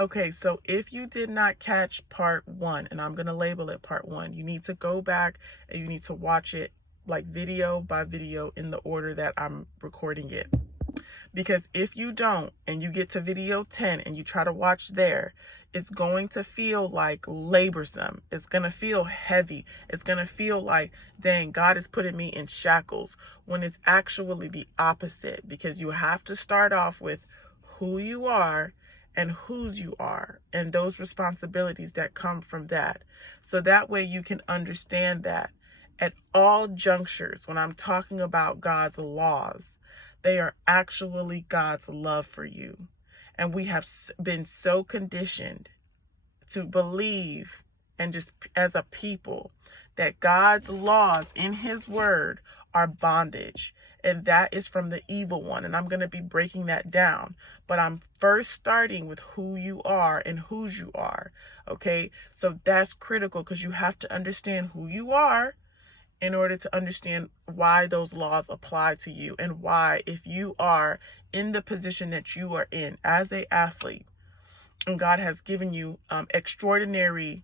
Okay, so if you did not catch part one, and I'm going to label it part one, you need to go back and you need to watch it like video by video in the order that I'm recording it. Because if you don't and you get to video 10 and you try to watch there, it's going to feel like laborsome. It's going to feel heavy. It's going to feel like, dang, God is putting me in shackles, when it's actually the opposite. Because you have to start off with who you are and whose you are and those responsibilities that come from that. So that way you can understand that at all junctures, when I'm talking about God's laws, they are actually God's love for you. And we have been so conditioned to believe, and just as a people, that God's laws in his word are bondage. And that is from the evil one. And I'm going to be breaking that down. But I'm first starting with who you are and whose you are. Okay. So that's critical, because you have to understand who you are in order to understand why those laws apply to you, and why, if you are in the position that you are in as an athlete, and God has given you extraordinary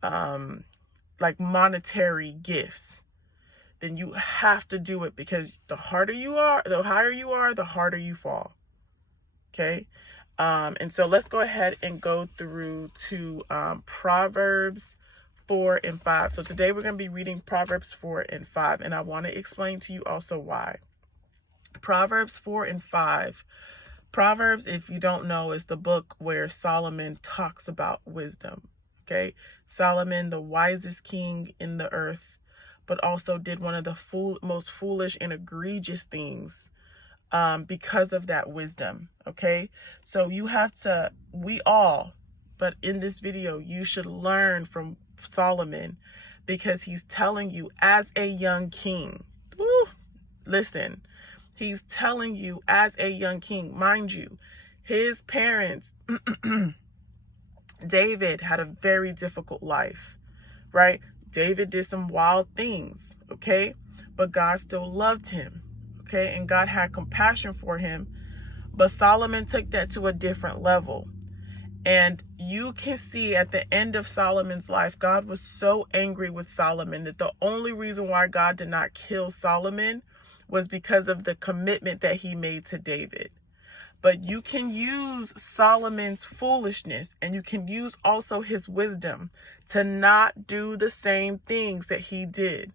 like monetary gifts, then you have to do it, because the higher you are, the harder you fall. Okay. And so let's go ahead and go through to Proverbs 4 and 5. So today we're going to be reading Proverbs 4 and 5, and I want to explain to you also why. Proverbs 4 and 5. Proverbs, if you don't know, is the book where Solomon talks about wisdom. Okay. Solomon, the wisest king in the earth, but also did one of the most foolish and egregious things because of that wisdom. Okay. So you have to, but in this video, you should learn from Solomon, because he's telling you as a young king. Listen, he's telling you as a young king, mind you, his parents, David, had a very difficult life, right? David did some wild things, okay? But God still loved him, okay? And God had compassion for him. But Solomon took that to a different level. And you can see at the end of Solomon's life, God was so angry with Solomon that the only reason why God did not kill Solomon was because of the commitment that he made to David. But you can use Solomon's foolishness, and you can use also his wisdom to not do the same things that he did,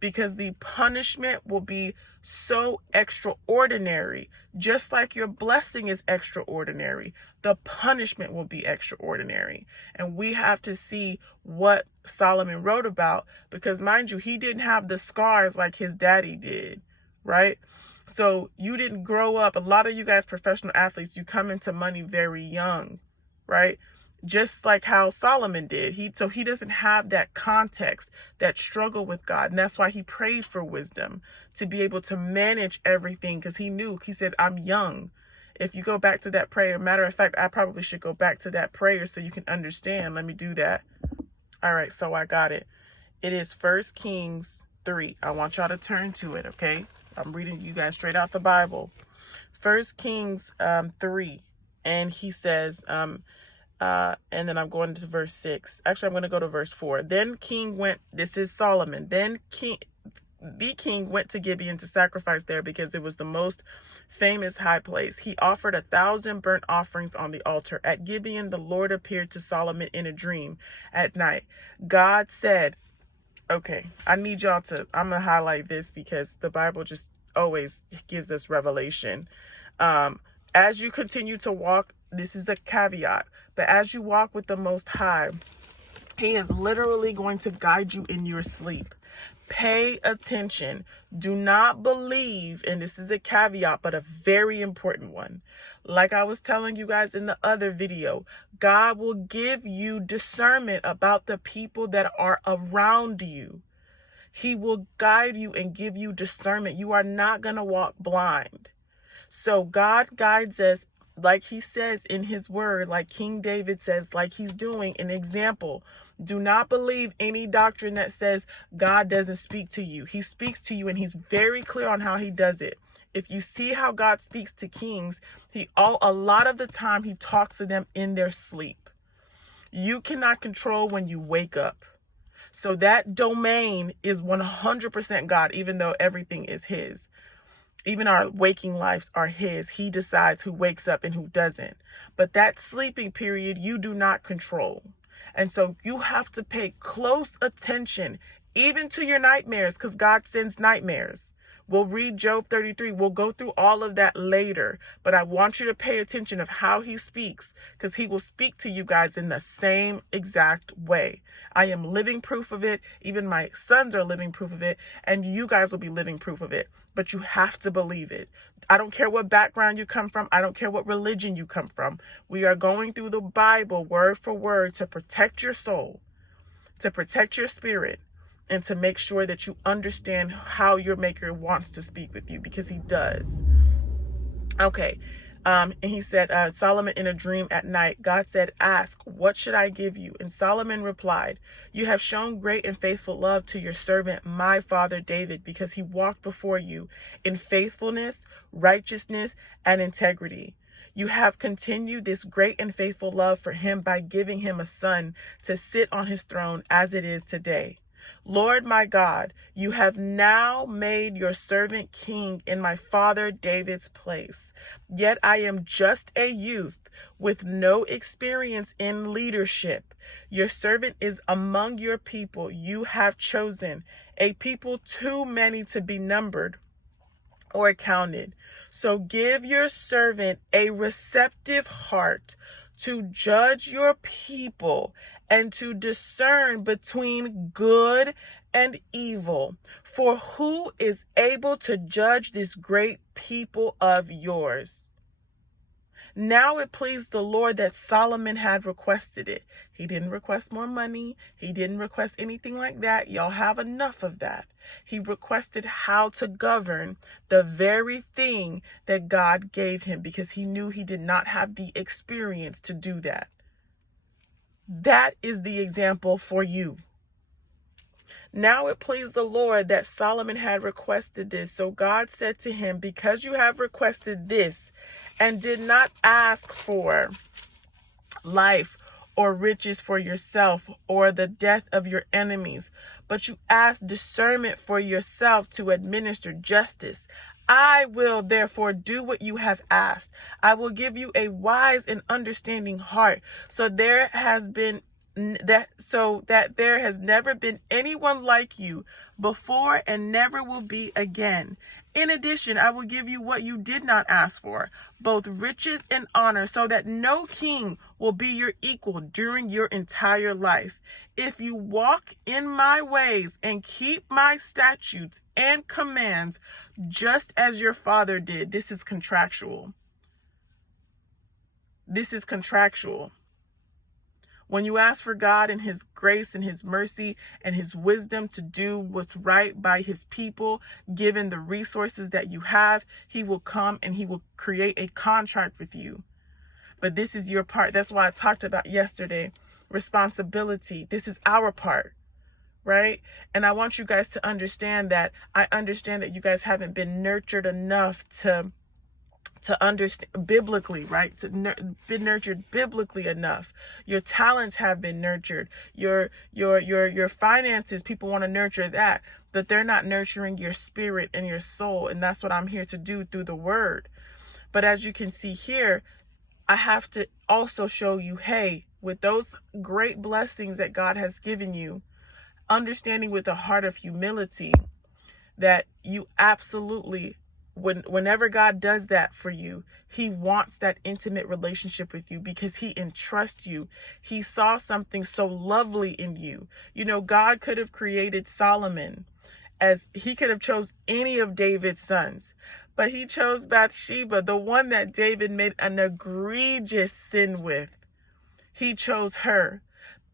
because the punishment will be so extraordinary. Just like your blessing is extraordinary, the punishment will be extraordinary. And we have to see what Solomon wrote about, because mind you, he didn't have the scars like his daddy did, right? So you didn't grow up. A lot of you guys, professional athletes, you come into money very young, right? Just like how Solomon did. So he doesn't have that context, that struggle with God. And that's why he prayed for wisdom to be able to manage everything, because he said, I'm young. If you go back to that prayer, matter of fact, I probably should go back to that prayer so you can understand. Let me do that. All right, so I got it. It is 1 Kings 3. I want y'all to turn to it, okay? I'm reading you guys straight out the Bible. 1 Kings 3. And he says, and then I'm going to verse 6. Actually, I'm going to go to verse 4. Then king went, this is Solomon. Then the king went to Gibeon to sacrifice there, because it was the most famous high place. He offered 1,000 burnt offerings on the altar. At Gibeon, the Lord appeared to Solomon in a dream at night. God said, okay, I need y'all to, I'm going to highlight this because the Bible just always gives us revelation. As you continue to walk, this is a caveat, but as you walk with the Most High, he is literally going to guide you in your sleep. Pay attention. Do not believe, and this is a caveat, but a very important one. Like I was telling you guys in the other video, God will give you discernment about the people that are around you. He will guide you and give you discernment. You are not going to walk blind. So God guides us, like he says in his word, like King David says, like he's doing an example. Do not believe any doctrine that says God doesn't speak to you. He speaks to you, and he's very clear on how he does it. If you see how God speaks to kings, a lot of the time he talks to them in their sleep. You cannot control when you wake up. So that domain is 100% God, even though everything is his. Even our waking lives are his. He decides who wakes up and who doesn't. But that sleeping period, you do not control. And so you have to pay close attention, even to your nightmares, because God sends nightmares. We'll read Job 33. We'll go through all of that later. But I want you to pay attention of how he speaks, because he will speak to you guys in the same exact way. I am living proof of it. Even my sons are living proof of it. And you guys will be living proof of it. But you have to believe it. I don't care what background you come from. I don't care what religion you come from. We are going through the Bible word for word to protect your soul, to protect your spirit, and to make sure that you understand how your maker wants to speak with you, because he does. Okay. And he said, Solomon in a dream at night, God said, ask, what should I give you? And Solomon replied, you have shown great and faithful love to your servant, my father David, because he walked before you in faithfulness, righteousness, and integrity. You have continued this great and faithful love for him by giving him a son to sit on his throne as it is today. Lord my God, you have now made your servant king in my father David's place. Yet I am just a youth with no experience in leadership. Your servant is among your people you have chosen, a people too many to be numbered or counted. So give your servant a receptive heart to judge your people and to discern between good and evil. For who is able to judge this great people of yours? Now it pleased the Lord that Solomon had requested it. He didn't request more money. He didn't request anything like that. Y'all have enough of that. He requested how to govern the very thing that God gave him, because he knew he did not have the experience to do that. That is the example for you. Now it pleased the Lord that Solomon had requested this. So God said to him, because you have requested this and did not ask for life or riches for yourself or the death of your enemies, but you asked discernment for yourself to administer justice, I will therefore do what you have asked. I will give you a wise and understanding heart. So that there has never been anyone like you before and never will be again. In addition, I will give you what you did not ask for, both riches and honor, so that no king will be your equal during your entire life. If you walk in my ways and keep my statutes and commands, just as your father did. This is contractual. This is contractual. When you ask for God and his grace and his mercy and his wisdom to do what's right by his people, given the resources that you have, he will come and he will create a contract with you. But this is your part. That's why I talked about yesterday, responsibility. This is our part, right? And I want you guys to understand that. I understand that you guys haven't been nurtured enough to understand biblically, right? Been nurtured biblically enough. Your talents have been nurtured. Your finances, people want to nurture that, but they're not nurturing your spirit and your soul. And that's what I'm here to do through the word. But as you can see here, I have to also show you, hey, with those great blessings that God has given you, understanding with a heart of humility that you absolutely, whenever God does that for you, he wants that intimate relationship with you because he entrusts you. He saw something so lovely in you. You know, God could have created Solomon as he could have chose any of David's sons, but he chose Bathsheba, the one that David made an egregious sin with. He chose her.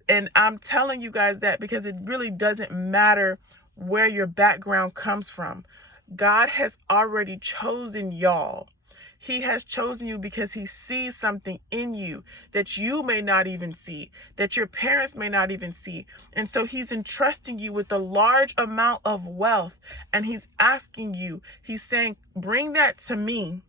And I'm telling you guys that because it really doesn't matter where your background comes from. God has already chosen y'all. He has chosen you because he sees something in you that you may not even see, that your parents may not even see. And so he's entrusting you with a large amount of wealth, and he's asking you, he's saying, bring that to me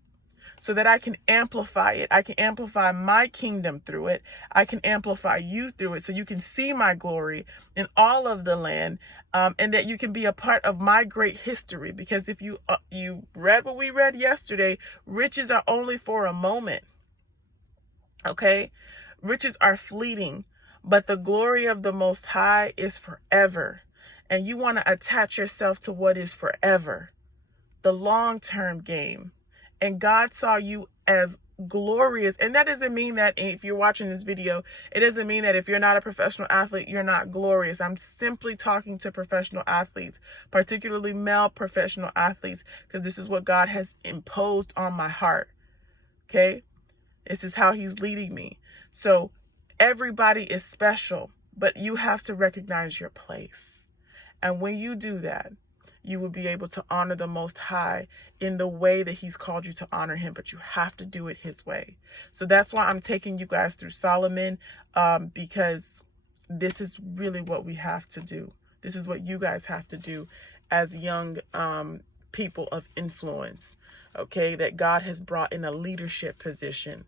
so that I can amplify it. I can amplify my kingdom through it. I can amplify you through it so you can see my glory in all of the land, and that you can be a part of my great history. Because if you read what we read yesterday, riches are only for a moment. Okay? Riches are fleeting, but the glory of the Most High is forever. And you want to attach yourself to what is forever, the long-term game. And God saw you as glorious. And that doesn't mean that if you're watching this video, it doesn't mean that if you're not a professional athlete, you're not glorious. I'm simply talking to professional athletes, particularly male professional athletes, because this is what God has imposed on my heart. Okay? This is how he's leading me. So everybody is special, but you have to recognize your place. And when you do that, you will be able to honor the Most High in the way that he's called you to honor him, but you have to do it his way. So that's why I'm taking you guys through Solomon, because this is really what we have to do. This is what you guys have to do as young people of influence, okay, that God has brought in a leadership position.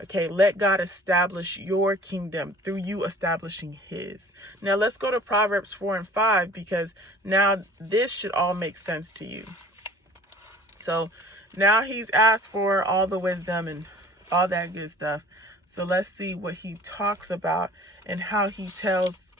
Okay, let God establish your kingdom through you establishing his. Now let's go to Proverbs 4 and 5, because now this should all make sense to you. So now he's asked for all the wisdom and all that good stuff. So let's see what he talks about and how he tells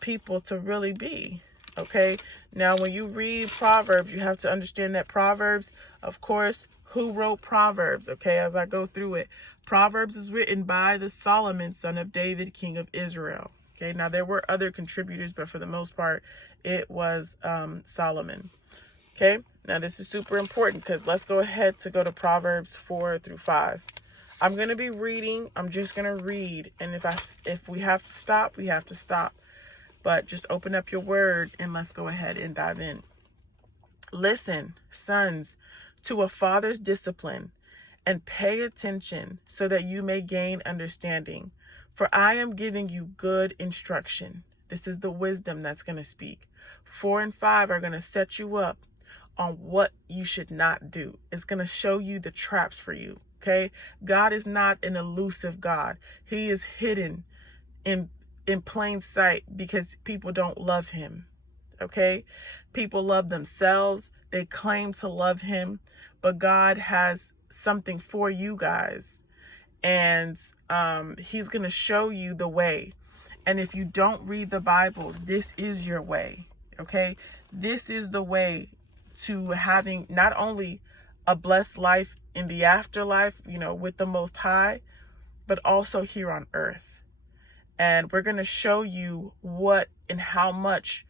people to really be. Okay, now when you read Proverbs, you have to understand that Proverbs, of course, who wrote Proverbs? Okay, as I go through it, Proverbs is written by the Solomon, son of David, king of Israel. Okay, now there were other contributors, but for the most part, it was Solomon. Okay, now this is super important, because let's go ahead to go to Proverbs 4 through 5. I'm going to be reading. I'm just going to read. And if we have to stop, we have to stop. But just open up your word and let's go ahead and dive in. Listen, sons, to a father's discipline, and pay attention so that you may gain understanding. For I am giving you good instruction. This is the wisdom that's going to speak. 4 and 5 are going to set you up on what you should not do. It's going to show you the traps for you. Okay? God is not an elusive God. He is hidden in plain sight because people don't love him. Okay? People love themselves. They claim to love him, but God has something for you guys, and he's going to show you the way. And if you don't read the Bible, this is your way. Okay? This is the way to having not only a blessed life in the afterlife, with the Most High, but also here on earth. And we're going to show you what and how much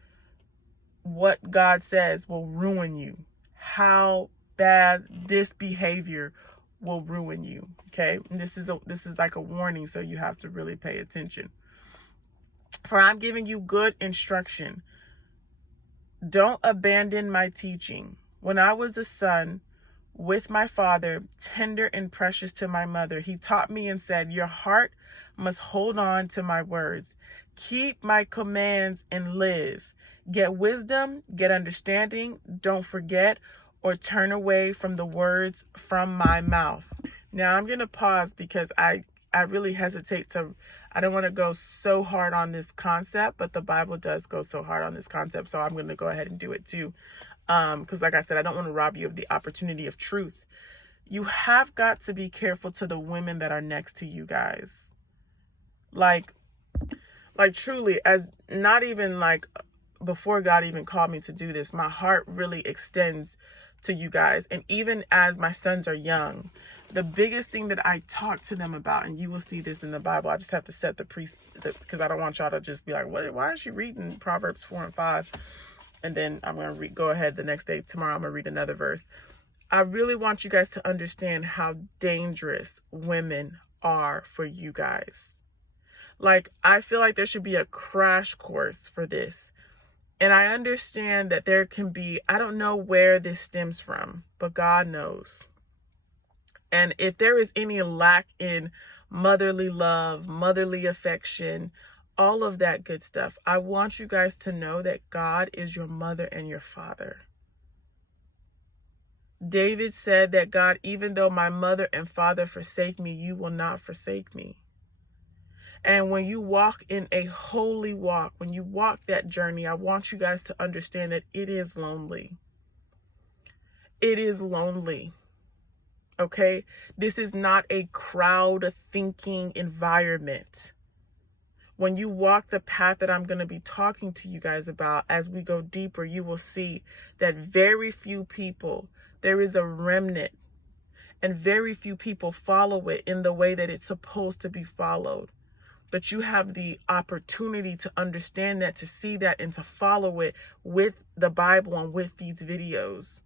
what God says will ruin you. How bad this behavior will ruin you. Okay? And this is like a warning, so you have to really pay attention. For I'm giving you good instruction. Don't abandon my teaching. When I was a son with my father, tender and precious to my mother, he taught me and said, your heart must hold on to my words. Keep my commands and live. Get wisdom, get understanding. Don't forget or turn away from the words from my mouth. Now I'm going to pause because I really hesitate I don't want to go so hard on this concept, but the Bible does go so hard on this concept. So I'm going to go ahead and do it too. Because like I said, I don't want to rob you of the opportunity of truth. You have got to be careful to the women that are next to you guys. Like truly, as not even like before God even called me to do this, my heart really extends to you guys. And even as my sons are young, the biggest thing that I talk to them about, and you will see this in the Bible, I just have to set because I don't want y'all to just be like, why is she reading Proverbs 4 and 5? And then I'm going to go ahead the next day. Tomorrow I'm going to read another verse. I really want you guys to understand how dangerous women are for you guys. Like, I feel like there should be a crash course for this. And I understand that there can be, I don't know where this stems from, but God knows. And if there is any lack in motherly love, motherly affection, all of that good stuff, I want you guys to know that God is your mother and your father. David said that, God, even though my mother and father forsake me, you will not forsake me. And when you walk in a holy walk, when you walk that journey, I want you guys to understand that it is lonely. It is lonely. Okay? This is not a crowd thinking environment. When you walk the path that I'm going to be talking to you guys about as we go deeper, you will see that very few people, there is a remnant, and very few people follow it in the way that it's supposed to be followed. But you have the opportunity to understand that, to see that, and to follow it with the Bible and with these videos.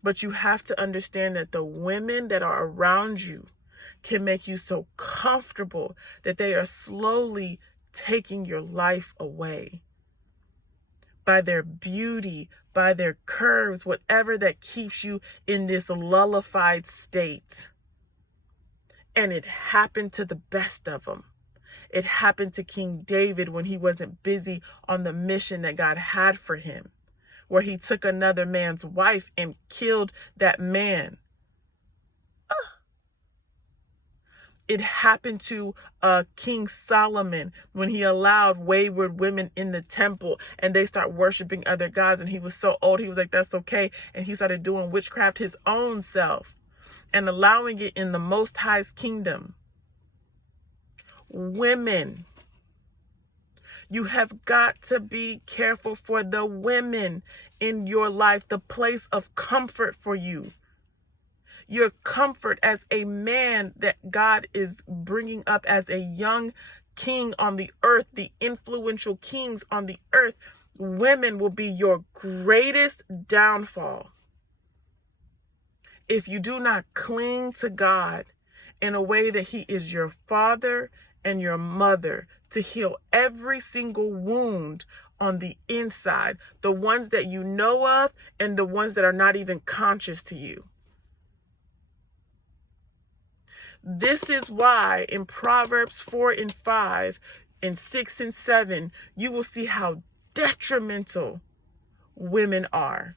But you have to understand that the women that are around you can make you so comfortable that they are slowly taking your life away. By their beauty, by their curves, whatever that keeps you in this lullified state. And it happened to the best of them. It happened to King David when he wasn't busy on the mission that God had for him, where he took another man's wife and killed that man. It happened to King Solomon when he allowed wayward women in the temple and they start worshiping other gods. And he was so old, he was like, that's okay. And he started doing witchcraft his own self and allowing it in the Most High's kingdom. Women, you have got to be careful for the women in your life, the place of comfort for you. Your comfort as a man that God is bringing up as a young king on the earth, the influential kings on the earth. Women will be your greatest downfall if you do not cling to God in a way that he is your father and your mother, to heal every single wound on the inside, the ones that you know of and the ones that are not even conscious to you. This is why in Proverbs 4 and 5 and 6 and 7, you will see how detrimental women are.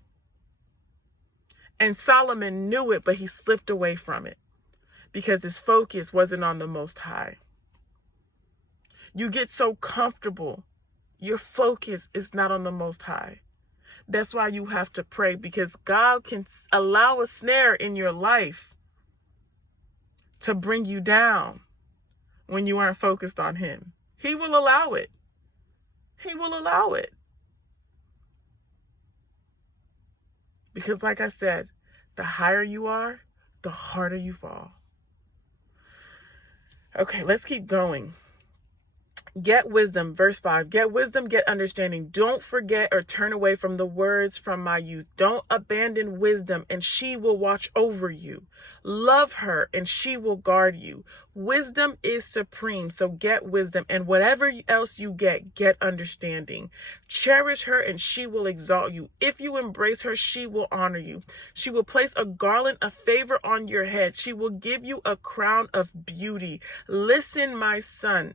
And Solomon knew it, but he slipped away from it because his focus wasn't on the Most High. You get so comfortable. Your focus is not on the Most High. That's why you have to pray, because God can allow a snare in your life to bring you down when you aren't focused on him. He will allow it. He will allow it. Because like I said, the higher you are, the harder you fall. Okay, let's keep going. Get wisdom, verse 5. Get wisdom, get understanding. Don't forget or turn away from the words from my youth. Don't abandon wisdom, and she will watch over you. Love her, and she will guard you. Wisdom is supreme, so get wisdom, and whatever else you get understanding. Cherish her, and she will exalt you. If you embrace her, she will honor you. She will place a garland of favor on your head. She will give you a crown of beauty. Listen, my son.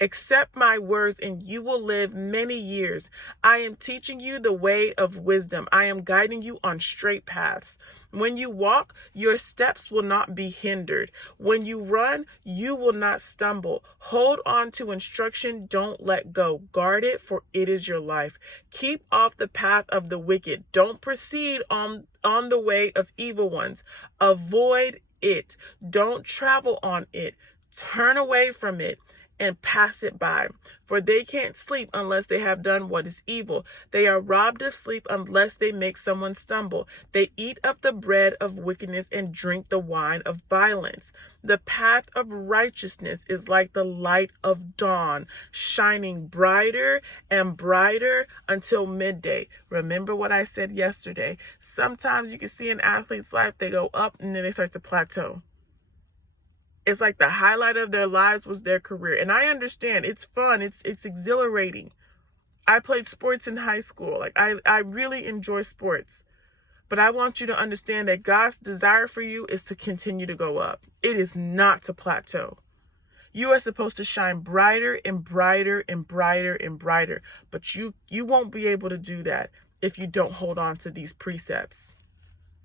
Accept my words and you will live many years. I am teaching you the way of wisdom. I am guiding you on straight paths. When you walk, your steps will not be hindered. When you run, you will not stumble. Hold on to instruction. Don't let go. Guard it, for it is your life. Keep off the path of the wicked. Don't proceed on the way of evil ones. Avoid it. Don't travel on it. Turn away from it and pass it by. For they can't sleep unless they have done what is evil. They are robbed of sleep unless they make someone stumble. They eat of the bread of wickedness and drink the wine of violence. The path of righteousness is like the light of dawn, shining brighter and brighter until midday. Remember what I said yesterday. Sometimes you can see an athlete's life, they go up and then they start to plateau. It's like the highlight of their lives was their career. And I understand, it's fun, it's exhilarating. I played sports in high school. Like I really enjoy sports. But I want you to understand that God's desire for you is to continue to go up. It is not to plateau. You are supposed to shine brighter and brighter and brighter and brighter. But you won't be able to do that if you don't hold on to these precepts.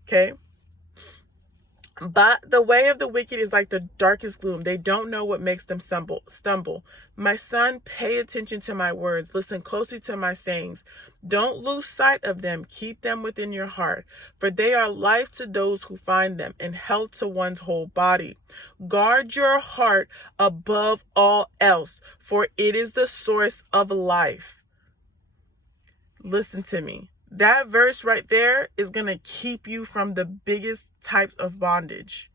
Okay? But the way of the wicked is like the darkest gloom. They don't know what makes them stumble. My son, pay attention to my words. Listen closely to my sayings. Don't lose sight of them. Keep them within your heart, for they are life to those who find them and health to one's whole body. Guard your heart above all else, for it is the source of life. Listen to me. That verse right there is going to keep you from the biggest types of bondage.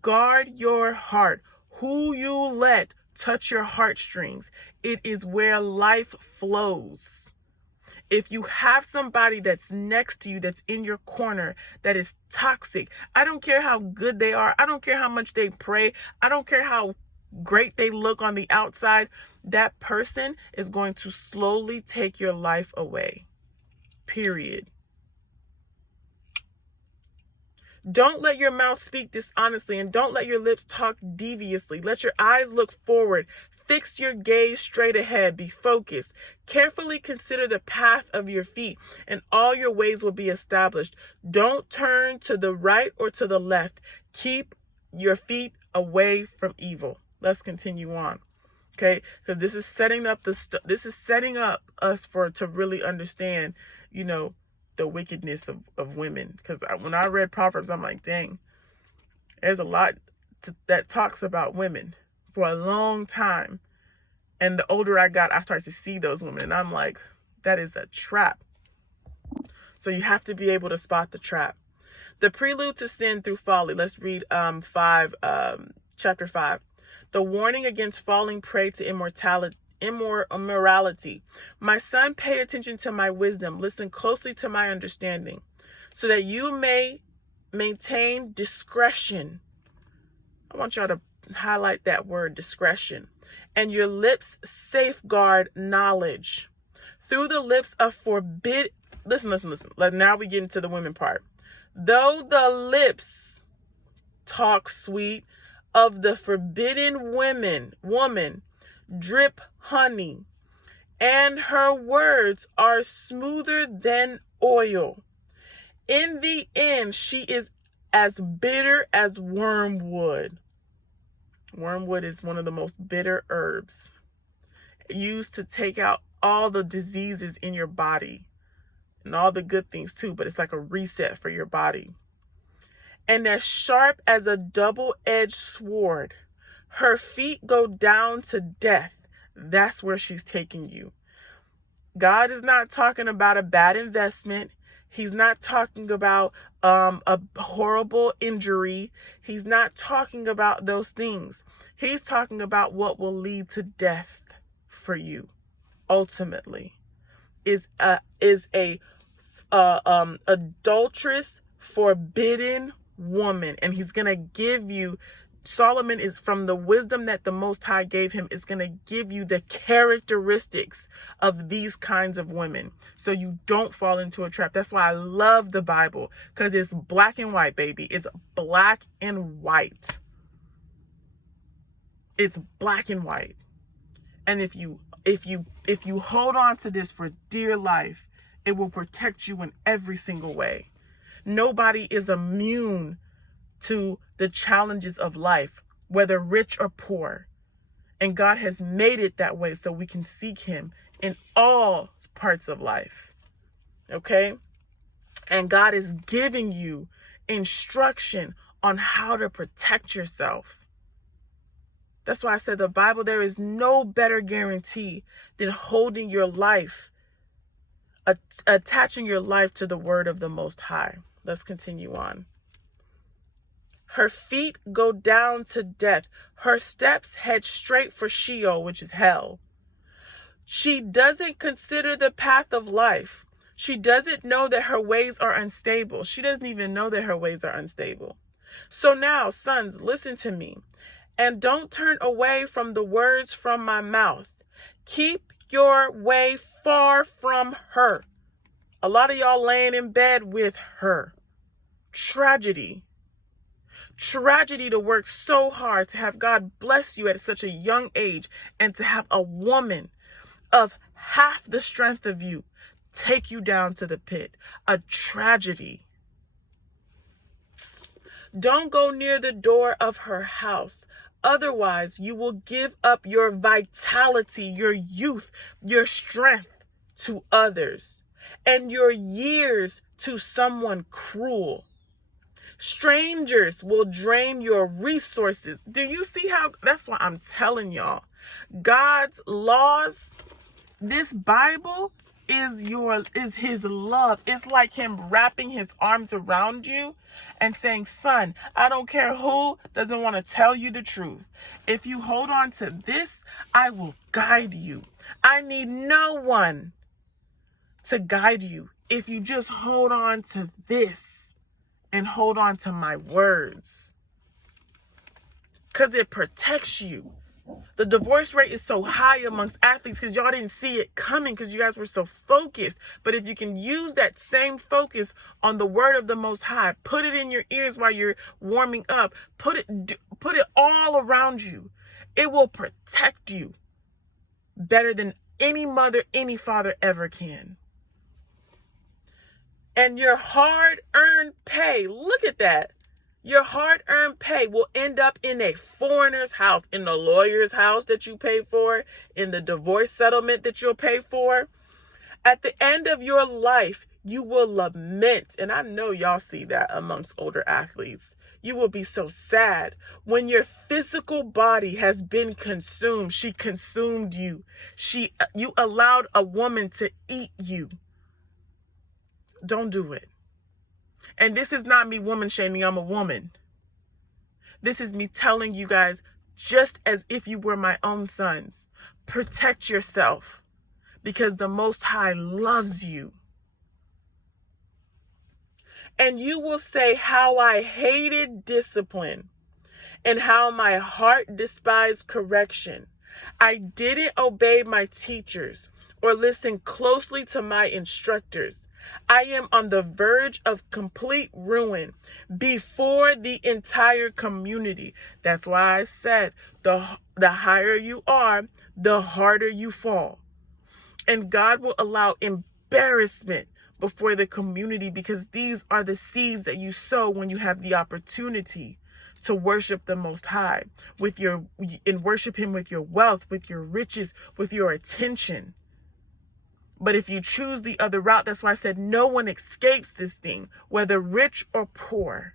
Guard your heart. Who you let touch your heartstrings. It is where life flows. If you have somebody that's next to you, that's in your corner, that is toxic, I don't care how good they are. I don't care how much they pray. I don't care how great they look on the outside. That person is going to slowly take your life away. Period. Don't let your mouth speak dishonestly, and don't let your lips talk deviously. Let your eyes look forward. Fix your gaze straight ahead. Be focused. Carefully consider the path of your feet, and all your ways will be established. Don't turn to the right or to the left. Keep your feet away from evil. Let's continue on. Okay, because this is setting up us to really understand, the wickedness of women. Because when I read Proverbs, I'm like, dang, there's a lot that talks about women for a long time. And the older I got, I started to see those women, and I'm like, that is a trap. So you have to be able to spot the trap. The prelude to sin through folly. Let's read chapter 5. The warning against falling prey to immorality. My son, pay attention to my wisdom. Listen closely to my understanding, so that you may maintain discretion. I want y'all to highlight that word, discretion. And your lips safeguard knowledge. Through the lips of Listen. Now we get into the women part. Though the lips talk sweet, of the forbidden woman drip honey, and her words are smoother than oil. In the end, she is as bitter as wormwood. Wormwood is one of the most bitter herbs, used to take out all the diseases in your body and all the good things too, but it's like a reset for your body. And as sharp as a double-edged sword. Her feet go down to death. That's where she's taking you. God is not talking about a bad investment. He's not talking about a horrible injury. He's not talking about those things. He's talking about what will lead to death for you. Ultimately, is a adulterous, forbidden woman. And he's going to give you, Solomon is, from the wisdom that the Most High gave him, is going to give you the characteristics of these kinds of women, so you don't fall into a trap. That's why I love the Bible, because it's black and white, baby. It's black and white. It's black and white. And if you hold on to this for dear life, it will protect you in every single way. Nobody is immune to the challenges of life, whether rich or poor. And God has made it that way so we can seek him in all parts of life. Okay? And God is giving you instruction on how to protect yourself. That's why I said the Bible, there is no better guarantee than holding your life, attaching your life to the word of the Most High. Let's continue on. Her feet go down to death. Her steps head straight for Sheol, which is hell. She doesn't consider the path of life. She doesn't know that her ways are unstable. She doesn't even know that her ways are unstable. So now, sons, listen to me, and don't turn away from the words from my mouth. Keep your way far from her. A lot of y'all laying in bed with her. tragedy. Tragedy to work so hard, to have God bless you at such a young age, and to have a woman of half the strength of you take you down to the pit. A tragedy. Don't go near the door of her house. Otherwise, you will give up your vitality, your youth, your strength to others, and your years to someone cruel. Strangers will drain your resources. Do you see how? That's why I'm telling y'all, God's laws, this Bible is his love. It's like him wrapping his arms around you and saying, son, I don't care who doesn't want to tell you the truth. If you hold on to this, I will guide you. I need no one to guide you. If you just hold on to this and hold on to my words, because it protects you. The divorce rate is so high amongst athletes because y'all didn't see it coming because you guys were so focused. But if you can use that same focus on the word of the Most High, put it in your ears while you're warming up, put it all around you, it will protect you better than any mother, any father ever can. And your hard-earned pay, look at that. Your hard-earned pay will end up in a foreigner's house, in the lawyer's house that you pay for, in the divorce settlement that you'll pay for. At the end of your life, you will lament. And I know y'all see that amongst older athletes. You will be so sad when your physical body has been consumed. She consumed you. You allowed a woman to eat you. Don't do it. And this is not me woman shaming. I'm a woman. This is me telling you guys, just as if you were my own sons, protect yourself because the Most High loves you. And you will say how I hated discipline and how my heart despised correction. I didn't obey my teachers or listen closely to my instructors. I am on the verge of complete ruin before the entire community. That's why I said the higher you are, the harder you fall. And God will allow embarrassment before the community because these are the seeds that you sow when you have the opportunity to worship the Most High and worship him with your wealth, with your riches, with your attention. But if you choose the other route, that's why I said no one escapes this thing, whether rich or poor.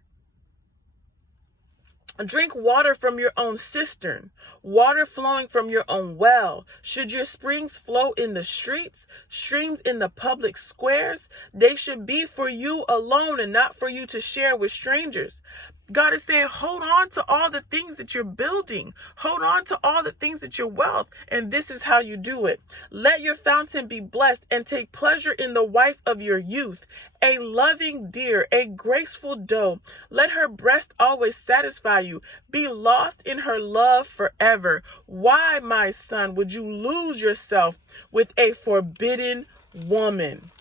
Drink water from your own cistern, water flowing from your own well. Should your springs flow in the streets, streams in the public squares, they should be for you alone and not for you to share with strangers. God is saying, hold on to all the things that you're building. Hold on to all the things that you're wealth. And this is how you do it. Let your fountain be blessed and take pleasure in the wife of your youth, a loving deer, a graceful doe. Let her breast always satisfy you. Be lost in her love forever. Why, my son, would you lose yourself with a forbidden woman?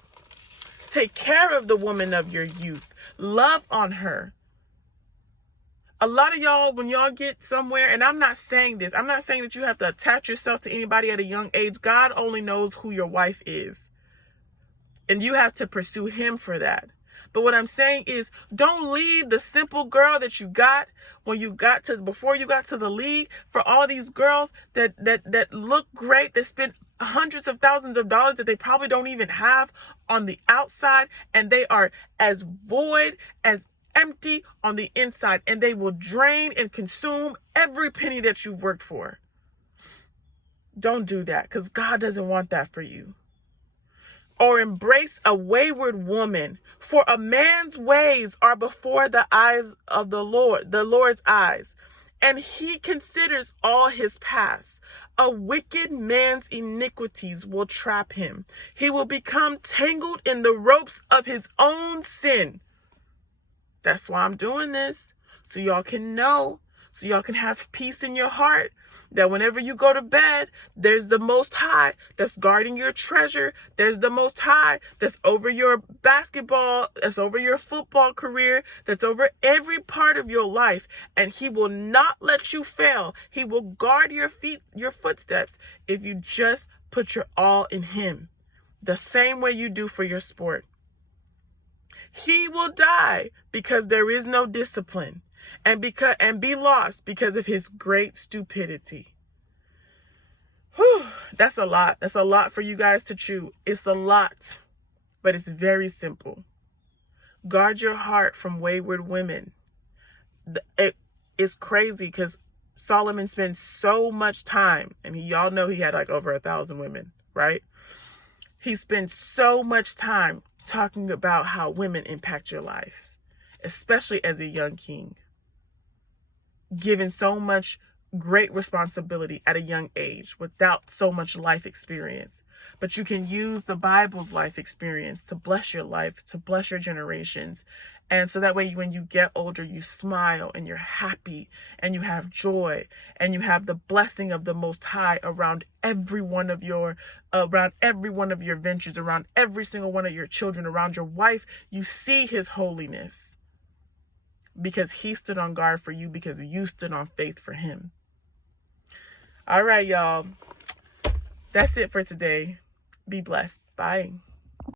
Take care of the woman of your youth. Love on her. A lot of y'all, when y'all get somewhere, and I'm not saying this, I'm not saying that you have to attach yourself to anybody at a young age. God only knows who your wife is. And you have to pursue him for that. But what I'm saying is, don't leave the simple girl that you got before you got to the league for all these girls that look great, that spend hundreds of thousands of dollars that they probably don't even have on the outside, and they are as void, as empty on the inside, and they will drain and consume every penny that you've worked for. Don't do that, because God doesn't want that for you. Or embrace a wayward woman, for a man's ways are before the eyes of the Lord's eyes, and he considers all his paths. A wicked man's iniquities will trap him. He will become tangled in the ropes of his own sin. That's why I'm doing this, so y'all can know, so y'all can have peace in your heart, that whenever you go to bed, there's the Most High that's guarding your treasure. There's the Most High that's over your basketball, that's over your football career, that's over every part of your life. And he will not let you fail. He will guard your feet, your footsteps, if you just put your all in him, the same way you do for your sport. He will die because there is no discipline, and be lost because of his great stupidity. Whew, that's a lot. That's a lot for you guys to chew. It's a lot, but it's very simple. Guard your heart from wayward women. It's crazy because Solomon spends so much time, and y'all know he had like over 1,000 women, right? He spends so much time talking about how women impact your lives, especially as a young king, given so much great responsibility at a young age without so much life experience. But you can use the Bible's life experience to bless your life, to bless your generations. And so that way, when you get older, you smile and you're happy and you have joy and you have the blessing of the Most High around every one of your ventures, around every single one of your children, around your wife. You see his holiness because he stood on guard for you, because you stood on faith for him. All right, y'all. That's it for today. Be blessed. Bye.